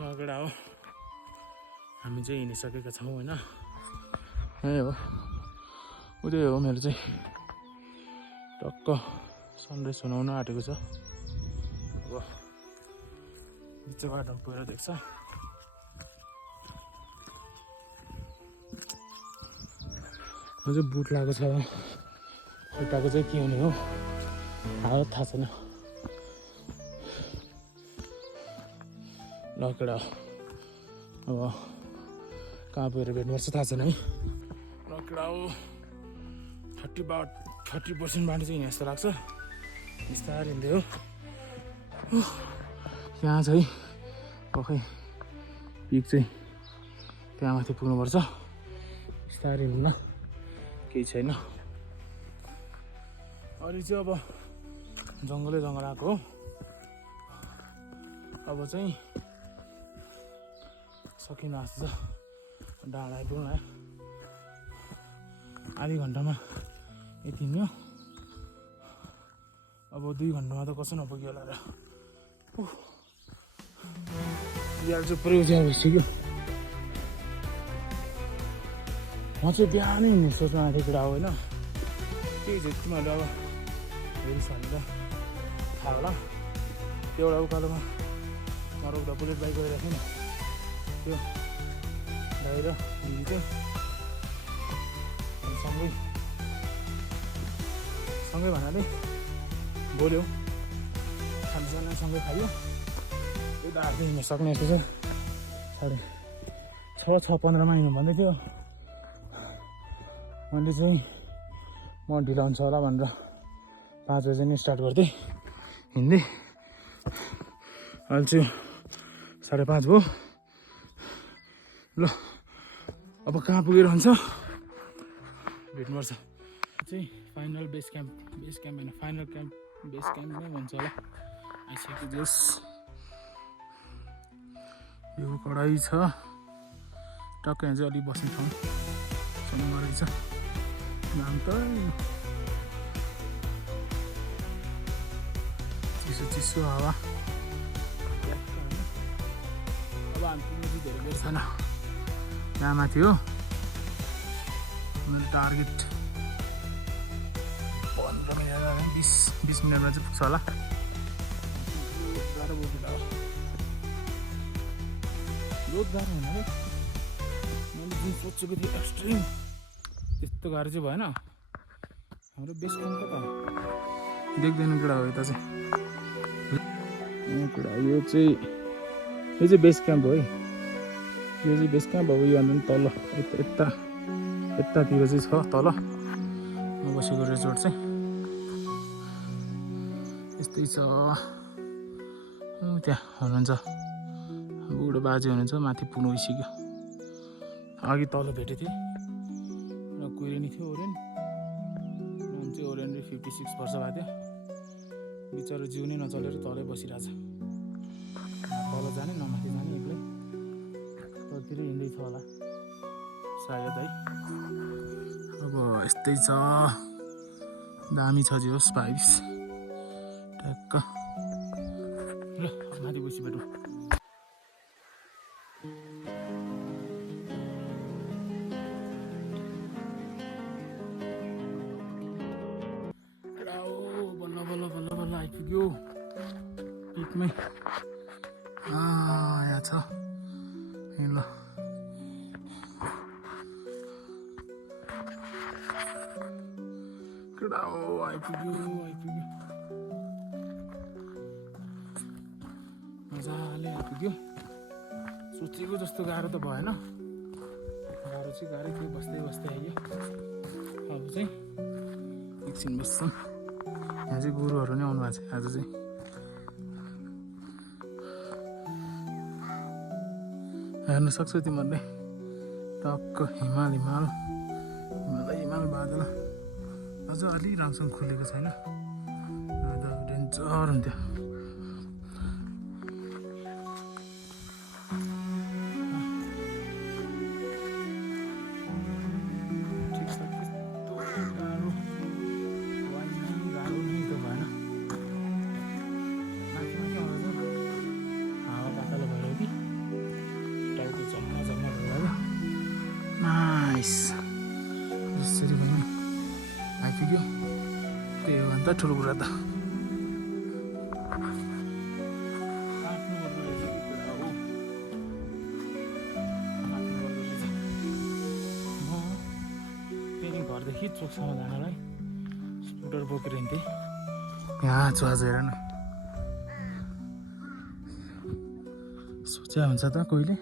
नगडा हो हामी चाहिँ हिँडिसकेका छौँ होइन यही हो उतै हो मेरो चाहिँ टक्क सनराइज हुन आँटेको छ अब निचे बाटो पहिरो देख्छ अझै बुट लगाएको छ खुट्टाको चाहिँ के हुने हो हालत थाहा छैन लकेडा अब कहाँ गएर भेट्नुपर्छ थाहा छैन है लकेडा हो 30% बाटो चाहिँ यस्तो लाग्छ बिस्तारै हिँड्दै हो यहाँ चाहिँ पक्कै पिक चाहिँ त्यहाँ माथि पुग्नुपर्छ बिस्तारै हिँड्न केही छैन अरू चाहिँ अब जङ्गल आएको हो अब चाहिँ सकिन जस्तो छ डाँडा आइपुग्नु आयो आधी घन्टामा यति नै हो अब 2 घन्टामा त कसो नपुग्यो होला र उज्यालो चाहिँ पुरै उज्यालो भइसक्यो म चाहिँ बिहानै हिँड्ने सोचमा आएको कुरा हो होइन केही चाहिँ तिमीहरू अब हेर्छ भने त थाहा होला त्यो एउटा उकालोमा मरौदा बुलेट बाइक गइरहेको थिएँ नि त्यो दाइ र दिदी चाहिँ सँगै भन्नाले बोल्यो खानासाना सँगै खायो त्यो दार्जिलिङ हिँड्न सक्ने यस्तो छ 6:15मा हिँड्नु भन्दै थियो मैले चाहिँ म ढिलो हुन्छ होला भनेर 5 बजे नै स्टार्ट गर्दै हिँड्दै अहिले चाहिँ 5:30 भयो ल अब कहाँ पुगेर हुन्छ भेट्नुपर्छ चाहिँ फाइनल बेस क्याम्प होइन फाइनल बेस क्याम्प नै भन्छ होला आइसक्यो जस यो कडाई छ टक्कै यहाँ चाहिँ अलिक बस्ने ठाउँ सम्म रहेछ नाम त चिसो हावा अब हामी पुग्नु चाहिँ धेरै बेर छैन यहाँ माथि हो मेरो टार्गेट 15 मिनट 20 मिनटमा चाहिँ पुग्छ होला गाह्रो बोकिला लोड गाह्रो हुनाले मैले जुन सोचेको थिएँ एक्सट्रिम त्यस्तो गाह्रो चाहिँ भएन हाम्रो बेस क्याम्प त देख्दैन कुरा हो यता चाहिँ यो चाहिँ बेस क्याम्प हो है यो चाहिँ बेस क्याम्प हो यो अन्त तल यतातिर चाहिँ छ तल म बसेको रिजोर्ट चाहिँ यस्तै छ त्यहाँ हुनुहुन्छ बुढो बाजे हुनुहुन्छ माथि पुग्नु गइसक्यो अघि तल भेटेको थिएँ र कुहिरेनी थियो ओरेन नाम चाहिँ ओरेन 56 वर्ष भएको थियो बिचरा जिउ नै नचलेर तलै बसिरहेछ तल जाने नमाथि जाने एक्लै तलतिर हिँड्दै छ होला सायद है अब यस्तै छ दामी छ जे होस् भाइब्स टक्क ल माथि बसी भेटौँ बल्ल आइपुग्यो पिकमै यहाँ छ ल आइपुग्यो मजाले आइपुग्यो सोचेको जस्तो गाह्रो त भएन गाह्रो चाहिँ गाह्रै थियो बस्दै आइयो अब चाहिँ एकछिन बस्छौँ यहाँ चाहिँ गुरुहरू नै आउनु भएको छ आज चाहिँ हेर्न सक्छौ तिमीहरूले टक्क हिमाल बादल अझ अलि राम्रोसँग खुलेको छैन डेन्जर हुन्थ्यो अन्त ठुलो कुरा त घरदेखि चोकसम्म जानलाई स्कुटर बोकेर हिँड्थेँ। यहाँ छु आज हेर न, सोच्या हुन्छ त कोहीले।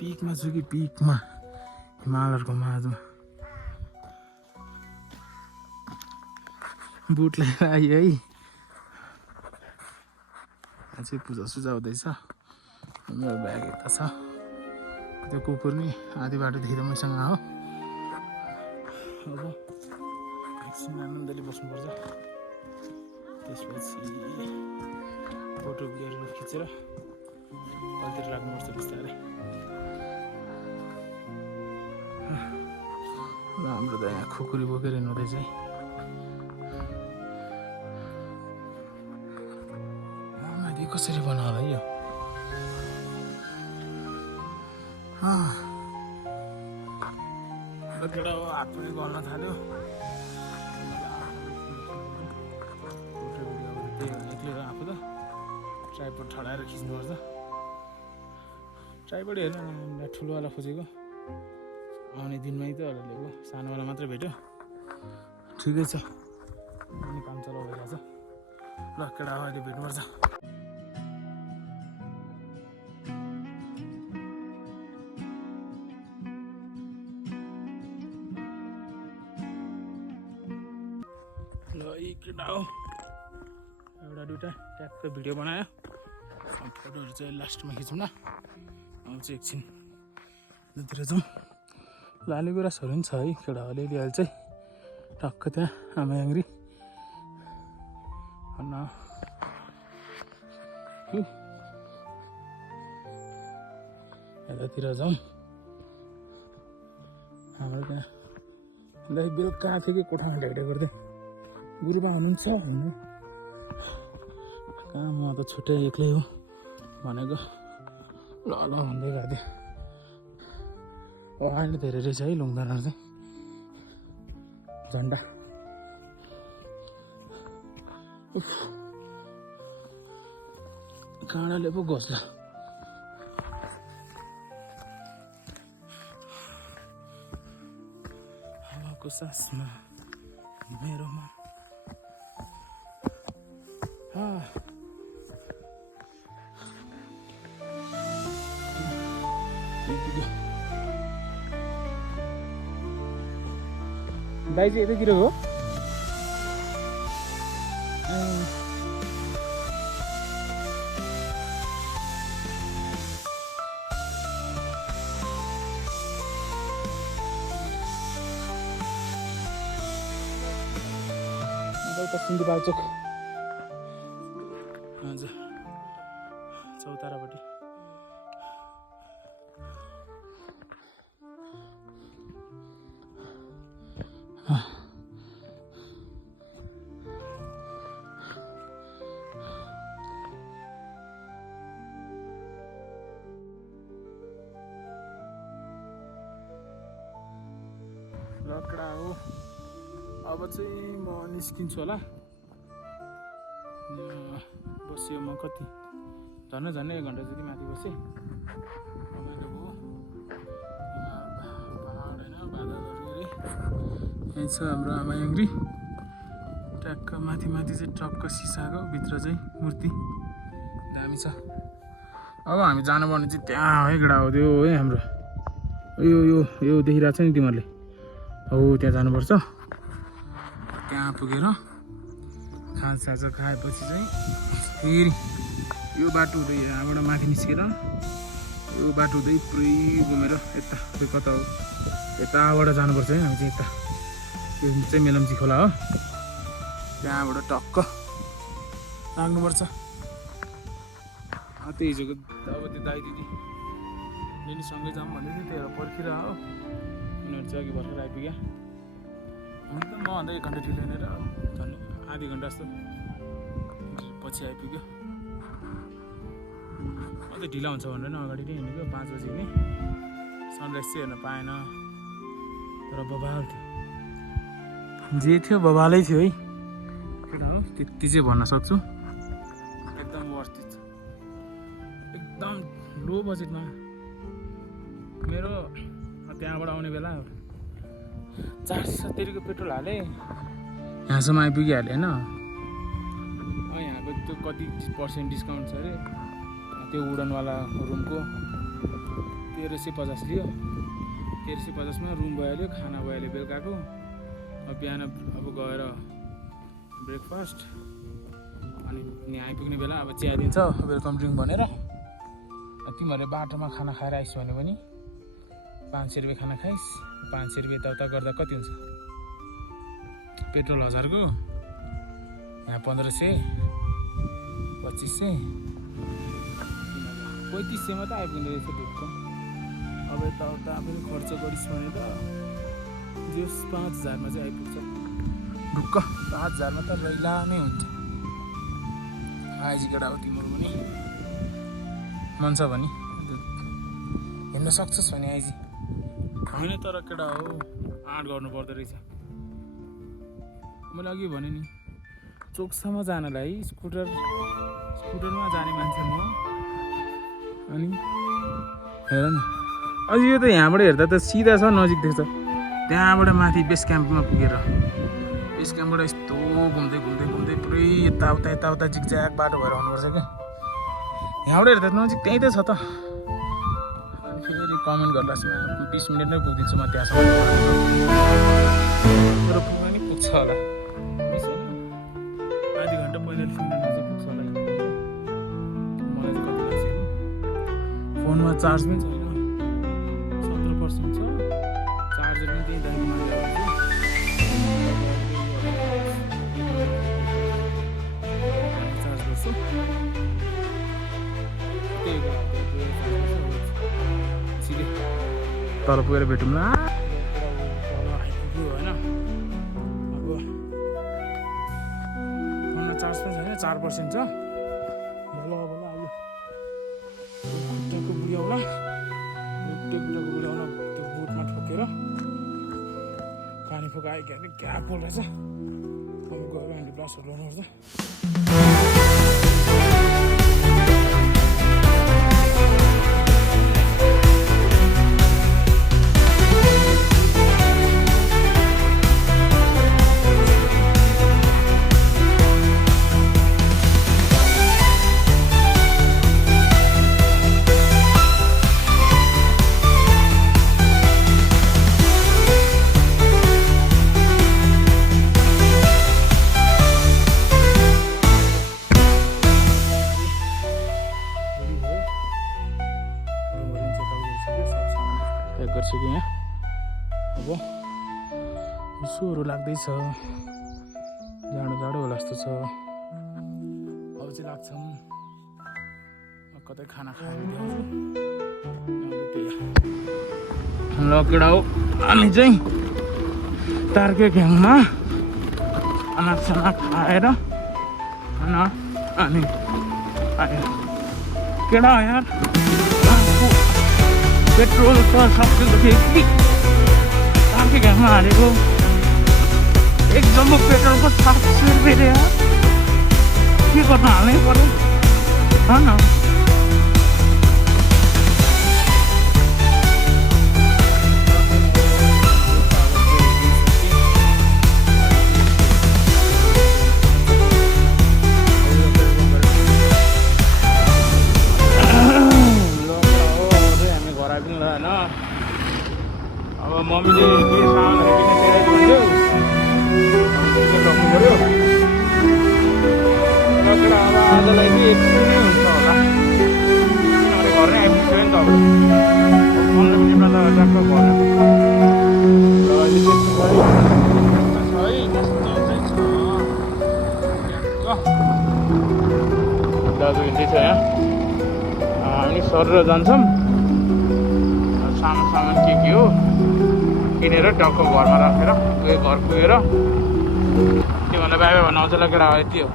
पिकमा छु कि पिकमा, हिमालहरूको माझमा। बुट लिएर आयो है। अझै पूजासुजा हुँदैछ। मेरो ब्याग यता छ। त्यो कुकुर नि आधी बाटोदेखि त मैसँग हो। अब एकछिन आनन्दले बस्नुपर्छ। त्यसपछि फोटो भिडियोहरू खिचेर घरतिर लाग्नुपर्छ बिस्तारै। र हाम्रो त यहाँ खुकुरी बोकेर हिँड्दैछ है। माथि कसरी बनाउला यो? केटा हो हात पनि गल्न थाल्यो। फोटो भिडियो त्यही हो, एक्लै हो आफू त। ट्राइपड ठडाएर खिच्नुपर्छ। ट्राइपड हेर्न ठुलोवाला खोजेको, आउने दिनमै त ल्याएको, सानोवाला मात्रै भेट्यो। ठिकै छ, अनि काम चलाउ भइरहेको छ। ल केटा हो अहिले भेट्नुपर्छ। ल यी केटा हो, एउटा दुइटा ट्याक्क भिडियो बनायो। फोटोहरू चाहिँ लास्टमा खिचौँ न। आउँछ एकछिन त्यतिर जाउँ। लाली गुराँसहरू पनि छ है, केटा अलिअलि अहिले चाहिँ टक्क त्यहाँ आमायाङ्ग्री अन्न यतातिर जाउँ। हाम्रो त्यहाँ बेलुका आएको थियो कि कोठामा ढाइडा गर्दै, गुरुबा हुनुहुन्छ भन्नु कहाँ, म त छुट्टै एक्लै हो भनेको। ल ल भन्दै गएको थिएँ। अहिले धेरै रहेछ है लुङदानाहरू चाहिँ झन्डा। काँडाले पो घोस्ला। हावाको सासमा मेरो मन। दाइ चाहिँ यतैतिर हो? सिन्धुपाल्चोक हजुर चौतारापट्टि। लकडा हो। अब चाहिँ म निस्किन्छु होला। बस्यो म कति झन् 1 घन्टा जति माथि बसेँ। रमाइलो भयो। पहाड होइन बादलहरू हेरेँ। यहीँ छ हाम्रो आमायाङ्ग्री। ट्याक्क माथि चाहिँ ट्रक्क सिसाको भित्र चाहिँ मूर्ति दामी छ। अब हामी जानुपर्ने चाहिँ त्यहाँ है केटा हो, त्यो है हाम्रो यो यो यो देखिरहेको छ नि तिमीहरूले, हो त्यहाँ जानुपर्छ। त्यहाँ पुगेर खाजासाजा खाएपछि चाहिँ फेरि यो बाटो हुँदै यहाँबाट माथि निस्केर यो बाटो हुँदै पुरै घुमेर यता खोइ कता हो यताबाट जानुपर्छ है। हामी चाहिँ यता यो चाहिँ मेलम्ची खोला हो, त्यहाँबाट टक्क लाग्नुपर्छ। त्यही हिजोको अब त्यो दाइ दिदी नि सँगै जाऊँ भन्दै थियो, त्यही पर्खिरह हो। उनीहरू चाहिँ अघि भर्खर आइपुग्यो। हुन त मभन्दा 1 घन्टा ढिलो हिँडेर झन् आधी घन्टा जस्तो पछि आइपुग्यो। अझै ढिला हुन्छ भनेर अगाडि नै हिँडेको 5 बजी हिँडेँ। सनराइज चाहिँ हेर्न पाएन तर बबाल थियो जे थियो बबालै थियो है केटा हो त्यति चाहिँ भन्न सक्छु एकदम वर्थित एकदम लो बजेटमा मेरो त्यहाँबाट आउने बेला 470 पेट्रोल हालेँ यहाँसम्म आइपुगिहालेँ होइन यहाँको त्यो कति % डिस्काउन्ट छ अरे त्यो उडनवाला रुमको 1350 लियो 1350मा रुम भइहाल्यो खाना भइहाल्यो बेलुकाको बिहान अब गएर ब्रेकफास्ट अनि यहाँ आइपुग्ने बेला अब चिया दिन्छ वेलकम ड्रिङ्क भनेर तिमीहरूले बाटोमा खाना खाएर आइस् भने पनि 500 रुपियाँ खाना खाइस् 500 रुपियाँ यताउता गर्दा कति हुन्छ पेट्रोल 1000 को यहाँ 1500 2500 3500मा त आइपुग्ने रहेछ ढुक्क अब यताउता पनि खर्च गरिस् भने त जस 5000मा चाहिँ आइपुग्छ ढुक्क 5000मा त लैला नै हुन्छ आइजी केटा हो तिम्रो पनि मन छ भने हेर्न सक्छस् भने आइजी होइन तर केटा हो आँट गर्नु पर्दो रहेछ मैले अघि भने नि चोकसम्म जानलाई स्कुटरमा जाने मान्छे म अनि हेर न अझ यो त यहाँबाट हेर्दा त सिधा छ नजिक देख्छ त्यहाँबाट माथि बेस क्याम्पमा पुगेर बेस क्याम्पबाट यस्तो घुम्दै घुम्दै घुम्दै पुरै यताउता जिगज्याग बाटो भएर आउनुपर्छ क्या यहाँबाट हेर्दा नजिक त्यहीँ त छ त अनि फेरि कमेन्ट गर्लासमा 20 मिनट नै पुगिदिन्छु म त्यहाँसम्म तर पुग्न नि पुग्छ होला आधी घन्टा 45 मिनटमा चाहिँ पुग्छ होला मलाई चाहिँ कति लाग्छ फोनमा चार्ज पनि छैन 17% छ चार्जर पनि त्यही दाइमा चार्ज गर्छु तर पुगेर भेटौँला आइपुग्यो होइन अब फोनमा चार्ज पनि छैन 4% छ बल्ल अब खुट्टाको बुढाउला त्यो बुटमा ठोकेर पानी फुकायो क्या पोल रहेछ अब गएर ह्यान्डी ब्लास्टहरू लाउनुपर्छ गरिसक्यो यहाँ अब उसोहरू लाग्दैछ जाडो होला जस्तो छ अब चाहिँ लाग्छौँ कतै खाना खाएर ल केटा हो हामी चाहिँ तार्के घ्याङमा खाना खाएर अनि आयो केटा हो यार पेट्रोल त सक्छ कि तार्के घ्याङमा हालेको एक जम्बो पेट्रोलको 700 रुपियाँ रे यार के गर्न हाल्नै पर्यो होइन अब मम्मीले के सामानहरू किनेर सक्नु पऱ्यो तर अब आजलाई चाहिँ यति नै हुन्छ होला किनभने घरै आइपुग्छ नि त अब 15 मिनटमा त ट्याक्क घर र अहिले त्यस्तो छ है त्यस्तो चाहिँ छ दाजु हिँड्दै छ यहाँ हामी सरेर जान्छौँ सामान के हो किनेर टक्क घरमा राखेर घर पुगेर त्योभन्दा बाहिर भन्न आउँछ ल केटा यति हो।